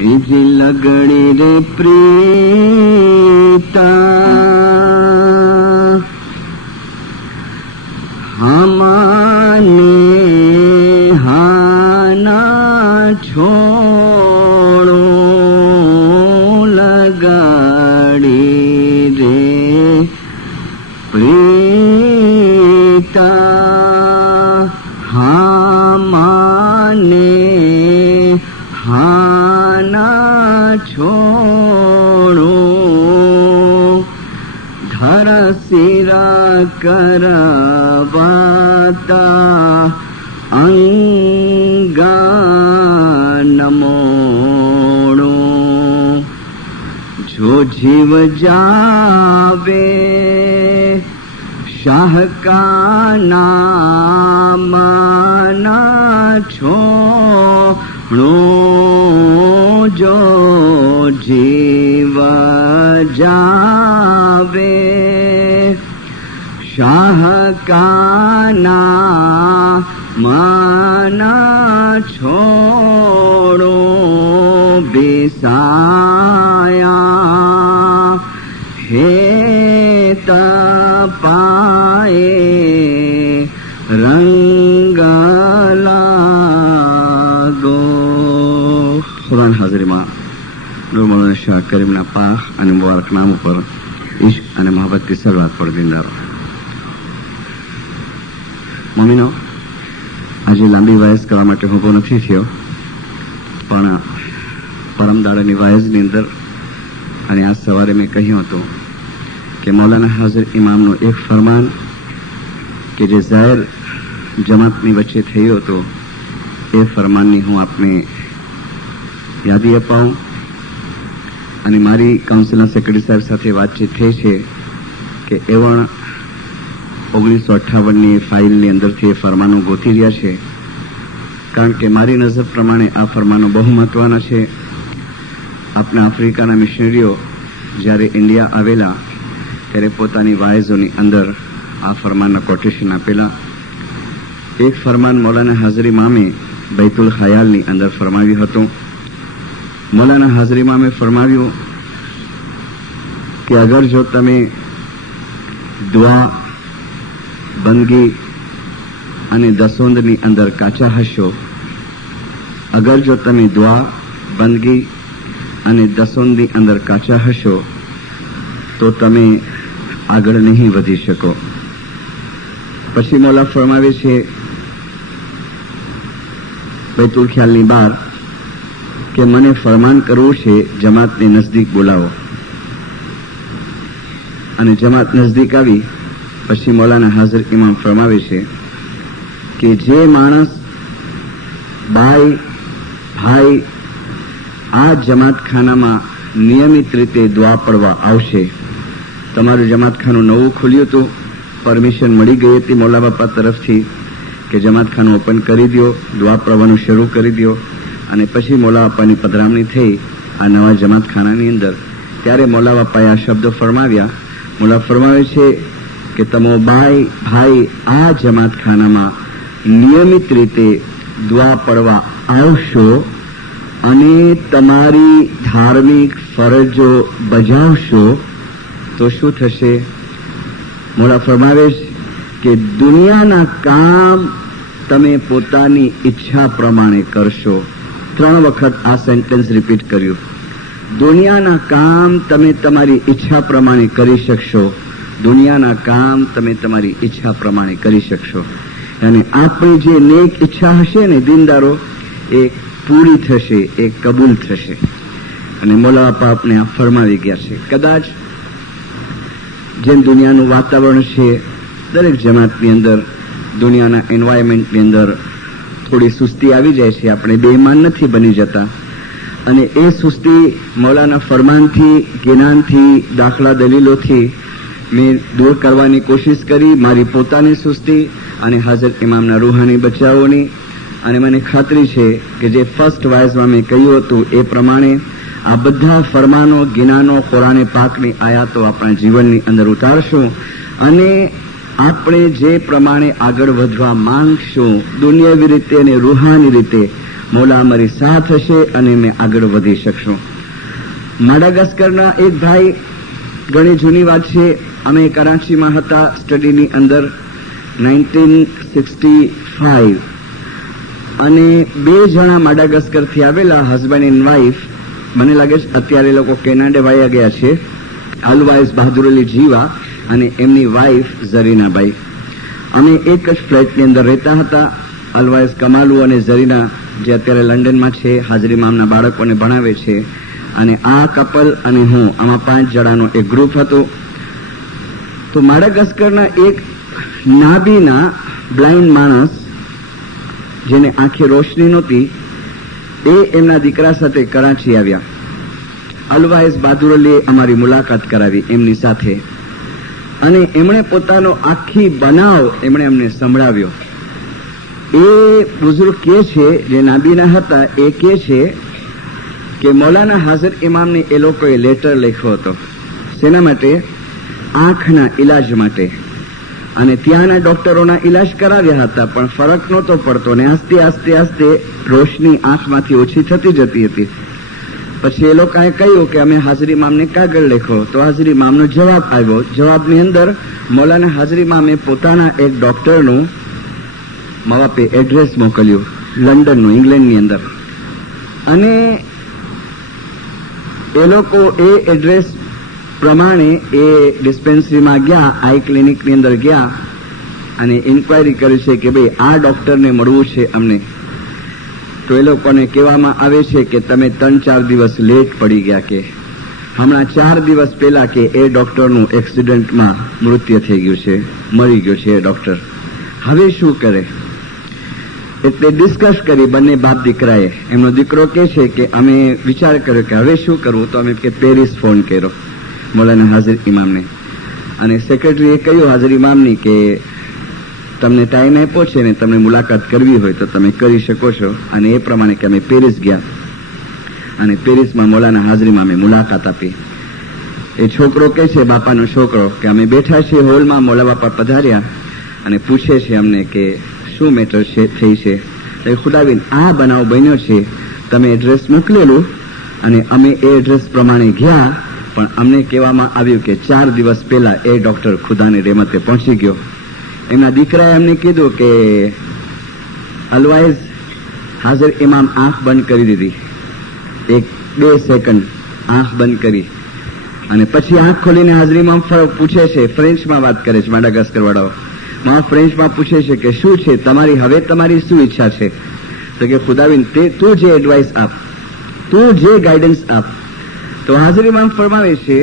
એજી લગણી રે પ્રીતા હમાને હાના છોડો લગાડી રે પ્રીતા હમાને હાના છોડો ધર સિરા કરવાતા અંગનમોણો જો જીવ જાવે શાહ કા નામના છોડો જો જીવ જાવે શાહ કા નામના છોડો બેસાયા હે તપાએ રંગ લાગો. ખુદાની હાજરીમાં નૂર મૌલાના શાહ કરીમના પાક અને મુબારક નામ ઉપર ઇશ્ક અને મોહબ્બતથી સલવાત પડ દીનદારો. મમ્મીનો આજે લાંબી વાયસ કરવા માટે હું ઉભો નથી થયો, પણ પરમદાડાની વાયસની અંદર અને આજ સવારે મેં કહ્યું હતું કે મૌલાના હાજર ઇમામનું એક ફરમાન કે જે જાહેર જમાતની વચ્ચે થયું હતું એ ફરમાનની હું આપને યાદી અપાવું. અને મારી કાઉન્સિલના સેક્રેટરી સાહેબ સાથે વાતચીત થઈ છે કે એવણ 1958ની ફાઇલની અંદરથી એ ફરમાનો ગોતી રહ્યા છે, કારણ કે મારી નજર પ્રમાણે આ ફરમાનો બહુ મહત્વના છે. આપણા આફ્રિકાના મિશનરીઓ જ્યારે ઇન્ડિયા આવેલા ત્યારે પોતાની વાયઝોની અંદર આ ફરમાનના કોટેશન આપેલા. એક ફરમાન મૌલાના હાજર ઇમામે બૈતુલ ખયાલની અંદર ફરમાવ્યું હતું. મૌલાના હાજર ઇમામે ફરમાવ્યું કે અગર જો તમે દુઆ, બંદગી અને દસોંદની અંદર કાચા હશો, અગર જો તમે દુઆ, બંદગી અને દસોંદની અંદર કાચા હશો તો તમે આગળ નહીં વધી શકો. પછી મૌલા ફરમાવે છે બૈતુલ ખ્યાલની બહાર કે મને ફરમાન કરવું છે જમાતને નજદીક બોલાવો. અને જમાત નજદીક આવી પછી મૌલાના હાજર ઇમામ ફરમાવે છે કે જે માણસ ભાઈ આ જમાતખાનામાં નિયમિત રીતે દુઆ પડવા આવશે. તમારું જમાતખાનું નવું ખુલ્યું હતું, પરમિશન મળી ગઈ હતી મૌલા બાપા તરફથી કે જમાતખાનું ઓપન કરી દો, દુઆ પડવાનું શરૂ કરી દો. અને પછી મૌલા બાપાની પધરામણી થઈ આ નવા જમાતખાનાની અંદર. ત્યારે મૌલા બાપાએ આ શબ્દો ફરમાવ્યા. મૌલા ફરમાવે છે કે તમે ભાઈ આ જમાતખાનામાં નિયમિત રીતે દુઆ પડવા આવશો અને તમારી ધાર્મિક ફરજો બજાવશો તો શું થશે? મૌલા ફરમાવે કે દુનિયાના કામ તમે પોતાની ઈચ્છા પ્રમાણે કરશો. 3 વખત આ સેન્ટેન્સ રિપીટ કર્યું. દુનિયાના કામ તમે તમારી ઈચ્છા પ્રમાણે કરી શકશો. દુનિયાના કામ તમે તમારી ઈચ્છા પ્રમાણે કરી શકશો. અને આપણી જે નેક ઈચ્છા હશે ને દીનદારો, એ પૂરી થશે, એ કબૂલ થશે. અને મૌલા બાપા આપણે આ ફરમાવી ગયા છે. કદાચ જેમ દુનિયાનું વાતાવરણ છે, દરેક જમાતની અંદર દુનિયાના એન્વાયરમેન્ટની અંદર થોડી સુસ્તી આવી જાય છે. આપણે બેઈમાન નથી બની જતા. અને એ સુસ્તી મૌલાના ફરમાનથી, જ્ઞાનથી, દાખલા દલીલોથી મેં દૂર કરવાની કોશિશ કરી, મારી પોતાની સુસ્તી અને હાજર ઇમામના રૂહાની બચાવોની. અને મને ખાતરી છે કે જે ફર્સ્ટ વાઇઝમાં મેં કહ્યું હતું એ પ્રમાણે આ બધા ફરમાનો, જ્ઞાનો, કુરાને પાકની આયાતો આપણા જીવનની અંદર ઉતારશું. અને આપણે જે પ્રમાણે આગળ વધવા માંગશું, દુનિયાવી રીતે અને રૂહાની રીતે, મૌલા અમારી સાથ હશે અને અમે આગળ વધી શકશું. માડાગાસ્કરના એક ભાઈ, ઘણી જૂની વાત છે, અમે કરાચીમાં હતા સ્ટડીની અંદર 1965 અને 2 જણા માડાગાસ્કરથી આવેલા, હસબન્ડ એન્ડ વાઇફ. મને લાગે છે અત્યારે લોકો કેનેડા વાયા ગયા છે. અલવાઇઝ બહાદુર અલી જીવા અને એમની વાઇફ ઝરીનાભાઈ. અમે એક જ ફ્લેટની અંદર રહેતા હતા. અલવાઇઝ કમાલુ અને ઝરીના જે અત્યારે લંડનમાં છે, હાજરી મામના બાળકોને ભણાવે છે, અને આ કપલ અને હું, આમાં 5 જણાનો એક ગ્રુપ હતું. તો માડાગાસ્કરના એક નાબીના બ્લાઇન્ડ માણસ, જેને આંખે રોશની નહોતી, એ એમના દીકરા સાથે કરાચી આવ્યા. અલવાઇઝ બહાદુર અલીએ અમારી મુલાકાત કરાવી એમની સાથે, અને એમણે પોતાનો આખી બનાવ એમણે અમને સંભળાવ્યો. એ બુઝુર્ગ કહે છે, જે નાબીના હતા, એ કહે છે કે મૌલાના હાજર ઇમામને એ લોકોએ લેટર લખ્યો હતો. શેના માટે? આંખના ઈલાજ માટે. અને ત્યાંના ડોક્ટરોના ઈલાજ કરાવ્યા હતા, પણ ફરક નહોતો પડતો ને આસ્તે આસ્તે આસ્તે રોશની આંખમાંથી ઓછી થતી જતી હતી. પછી એ લોકોએ કહ્યું કે અમે હાજરી ઇમામને કાગળ લખ્યો. તો હાજરી ઇમામનો જવાબ આવ્યો. જવાબની અંદર મૌલાના હાજરી ઇમામે પોતાના એક ડોક્ટરનું મવાપે એડ્રેસ મોકલ્યું, લંડનનું, ઇંગ્લેન્ડની અંદર. અને એ લોકો એ એડ્રેસ પ્રમાણે એ ડિસ્પેન્સરીમાં ગયા, આઈ ક્લિનિકની અંદર ગયા અને ઇન્ક્વાયરી કરી છે કે ભાઈ આ ડોક્ટરને મળવું છે અમને. તો એ લોકોને કહેવામાં આવે છે કે તમે 3-4 દિવસ લેટ પડી ગયા, કે હમણાં 4 દિવસ પહેલા કે એ ડોક્ટરનું એક્સિડન્ટમાં મૃત્યુ થઈ ગયું છે, મરી ગયો છે એ ડોક્ટર. હવે શું કરે? એટલે ડિસ્કસ કરી બંને બાપ દીકરાએ. એમનો દીકરો કહે છે કે અમે વિચાર કર્યો કે હવે શું કરવું. તો અમે કે પેરિસ ફોન કર્યો મૌલાના હાજર ઇમામને, અને સેક્રેટરીએ કહ્યું હાજર ઇમામની કે તમને ટાઈમ આપ્યો છે ને, તમને મુલાકાત કરવી હોય તો તમે કરી શકો છો. અને એ પ્રમાણે કે અમે પેરિસ ગયા અને પેરિસમાં મૌલાના હાજર ઇમામે મુલાકાત આપી. એ છોકરો કહે છે, બાપાનો છોકરો, કે અમે બેઠા છીએ હોલમાં, મૌલા બાપા પધાર્યા અને પૂછે છે અમને કે શું મેટર થઈ છે. ખુદાબીન, આ બનાવ બન્યો છે, તમે એડ્રેસ મોકલેલું અને અમે એ એડ્રેસ પ્રમાણે ગયા, પણ અમને કહેવામાં આવ્યું કે 4 દિવસ પહેલા એ ડોક્ટર ખુદાની રહેમતે પહોંચી ગયો. એમના દીકરાએ એમને કીધું કે અલવાઇઝ હાજર ઇમામ આંખ બંધ કરી દીધી, 1-2 સેકન્ડ આંખ બંધ કરી, અને પછી આંખ ખોલીને હાજર ઇમામ પૂછે છે, ફ્રેન્ચમાં વાત કરે છે માડાગાસ્કર વાળાઓ, ફ્રેન્ચમાં પૂછે છે કે શું છે તમારી, હવે તમારી શું ઈચ્છા છે? તો કે ખુદાબીન, તું જે એડવાઇસ આપ, તું જે ગાઈડન્સ આપ. તો હાજર ઇમામ ફરમાવે છે